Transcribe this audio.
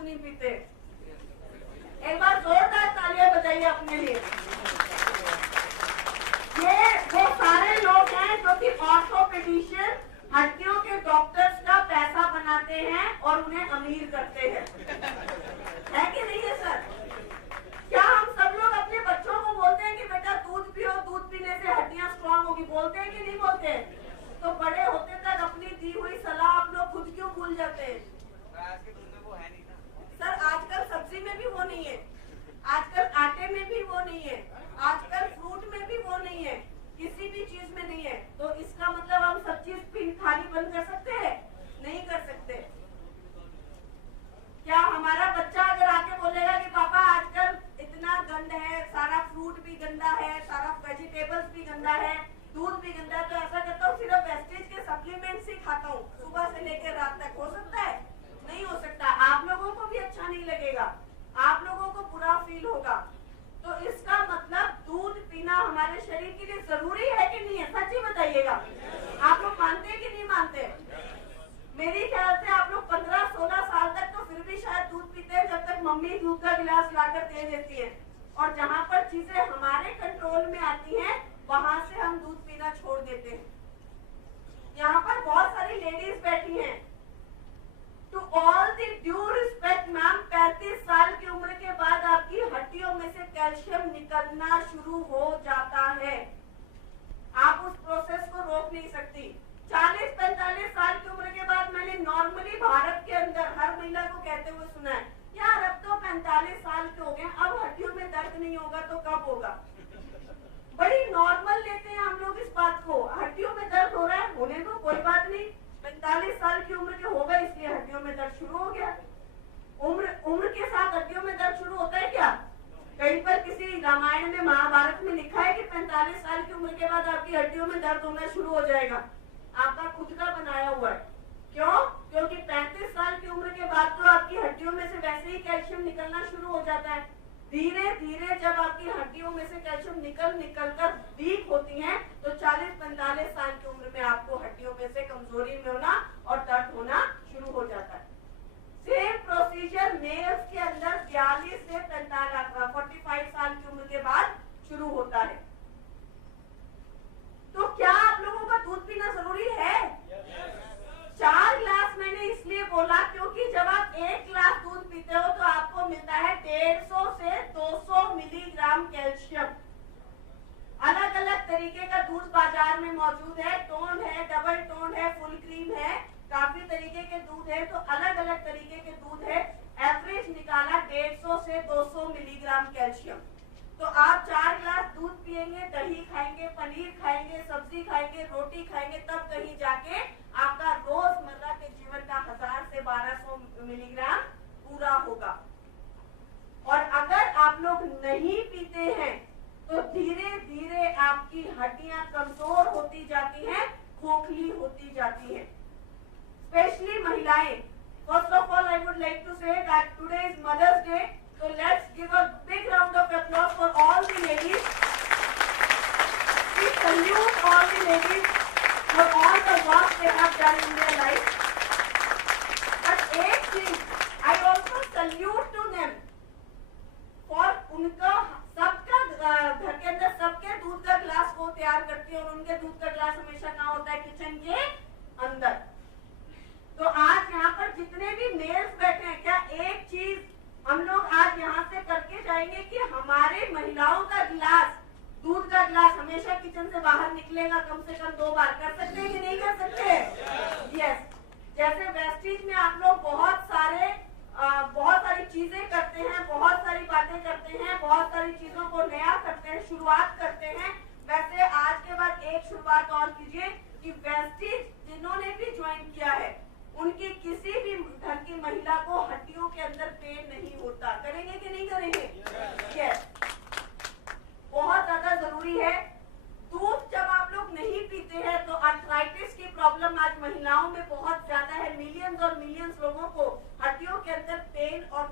दूध नहीं पीते? एक बार जोरदार तालियां बजाइए अपने लिए। ये वो सारे लोग हैं जो कि ऑर्थोपेडिशियन, हड्डियों के डॉक्टर्स का पैसा बनाते हैं और उन्हें अमीर करते हैं, है कि नहीं है सर? क्या हम सब लोग अपने बच्चों को बोलते हैं कि बेटा दूध पियो, दूध पीने से हड्डियां स्ट्रांग होगी, बोलते हैं कि नहीं बोलते? तो बड़े होते तक अपनी दी हुई सलाह आप लोग खुद क्यों भूल जाते हैं? वो है नहीं ना सर, आजकल सब्जी में भी वो नहीं है, आजकल आटे में भी वो नहीं है, आजकल फ्रूट में भी वो नहीं है, किसी भी चीज में नहीं है। तो इसका मतलब हम सब चीज खानी बंद कर सकते हैं? नहीं कर सकते। क्या हमारा बच्चा अगर आके बोलेगा कि पापा आजकल इतना गंद है, सारा फ्रूट भी गंदा है, सारा वेजिटेबल्स भी गंदा है, दूध भी गंदा है, तो ऐसा करता हूँ सिर्फ वेस्टेज के सप्लीमेंट्स ही खाता हूँ सुबह से लेकर रात तक, हो सकता है? नहीं हो सकता। आप लोगों को भी अच्छा नहीं लगेगा, आप लोगों को बुरा फील होगा। तो इसका मतलब दूध पीना हमारे शरीर के लिए जरूरी है कि नहीं है? सच्ची बताइएगा, आप लोग मानते हैं कि नहीं मानते? मेरी ख्याल से आप लोग 15-16 साल तक तो फिर भी शायद दूध पीते हैं, जब तक मम्मी दूध का गिलास लाकर दे देती है। और जहाँ पर चीजें हमारे कंट्रोल में आती हैं वहां से हम दूध पीना छोड़ देते हैं। यहाँ पर बहुत सारी लेडीज बैठी हैं। To all the due respect ma'am, 35 साल की उम्र के बाद आपकी हड्डियों में से कैल्शियम निकलना शुरू हो जाता है। आप उस प्रोसेस को रोक नहीं सकती। 40-45 साल की उम्र के बाद मैंने नॉर्मली भारत के अंदर हर महिला को कहते हुए सुना है, यार अब तो 45 साल के हो गए, अब हड्डियों में दर्द नहीं होगा तो कब होगा? बड़ी नॉर्मल लेते हैं हम लोग इस बात को। हड्डियों में दर्द हो रहा है, होने दो, कोई बात नहीं, 45 साल की उम्र के होगा इसलिए हड्डियों में दर्द शुरू हो गया। उम्र के साथ हड्डियों में दर्द शुरू होता है क्या? कहीं पर किसी रामायण में, महाभारत में लिखा है कि 45 साल की उम्र के बाद आपकी हड्डियों में दर्द होना शुरू हो जाएगा? आपका खुद का बनाया हुआ है। क्यों? क्योंकि 35 साल की उम्र के बाद तो आपकी हड्डियों में से वैसे ही कैल्शियम निकलना शुरू हो जाता है। धीरे धीरे जब आपकी हड्डियों में से कैल्शियम निकल कर वीक होती हैं, तो 40-45 साल की उम्र में आपको हड्डियों में से कमजोरी में होना और दर्द होना शुरू हो जाता है। सेम प्रोसीजर मेल्स के अंदर 42 से 45 साल की उम्र के बाद शुरू होता है। तो क्या आप लोगों का दूध पीना जरूरी है? 4 गिलास मैंने इसलिए बोला क्योंकि जब आप 1 गिलास दूध पीते हो तो आपको मिलता है 150 से 200 मिलीग्राम कैल्शियम। अलग अलग तरीके का दूध बाजार में मौजूद है, टोन है, डबल टोन है, फुल क्रीम है, काफी तरीके के दूध है। तो अलग अलग तरीके के दूध है, एवरेज निकाला 150 से 200 मिलीग्राम कैल्शियम। तो आप 4 गिलास दूध पिएंगे, दही खाएंगे, पनीर खाएंगे, सब्जी खाएंगे, रोटी खाएंगे, तब कहीं जाके आपका रोजमर्रा के जीवन का 1000 से 1200 मिलीग्राम पूरा होगा। और अगर आप लोग नहीं पीते हैं तो धीरे धीरे आपकी हड्डियां कमजोर होती जाती हैं, खोखली होती जाती हैं, स्पेशली महिलाएं। First of all I would like to say that today is Mother's Day, so let's give a big round of applause for all the ladies. We salute all the ladies for all the work they have done in their life. But एक चीज, I also salute to them for उनका सबका घर के अंदर सबके दूध का गिलास वो तैयार करती है और उनके दूध का गिलास हमेशा कहाँ होता है? किचन के अंदर। तो आज यहाँ पर जितने भी मेल्स बैठे हैं, क्या एक चीज हम लोग आज यहाँ से करके जाएंगे कि हमारे महिलाओं का गिलास, दूध का गिलास हमेशा किचन से बाहर निकलेगा कम से कम 2 बार? कर सकते हैं कि नहीं कर सकते? यस। जैसे वेस्टीज में आप लोग बहुत सारी चीजें करते हैं, बहुत सारी बातें करते हैं, बहुत सारी चीजों को नया करते हैं, शुरुआत करते हैं, वैसे आज के बाद एक शुरुआत और कीजिए कि वेस्टीज जिन्होंने भी ज्वाइन किया है उनकी किसी भी घर की महिला को हड्डियों के अंदर पेन नहीं होता। करेंगे कि नहीं करेंगे? यस। बहुत ज्यादा जरूरी है। दूध जब आप लोग नहीं पीते हैं तो आर्थराइटिस की प्रॉब्लम आज महिलाओं में बहुत ज्यादा है। मिलियंस और मिलियंस लोगों को हड्डियों के अंदर पेन और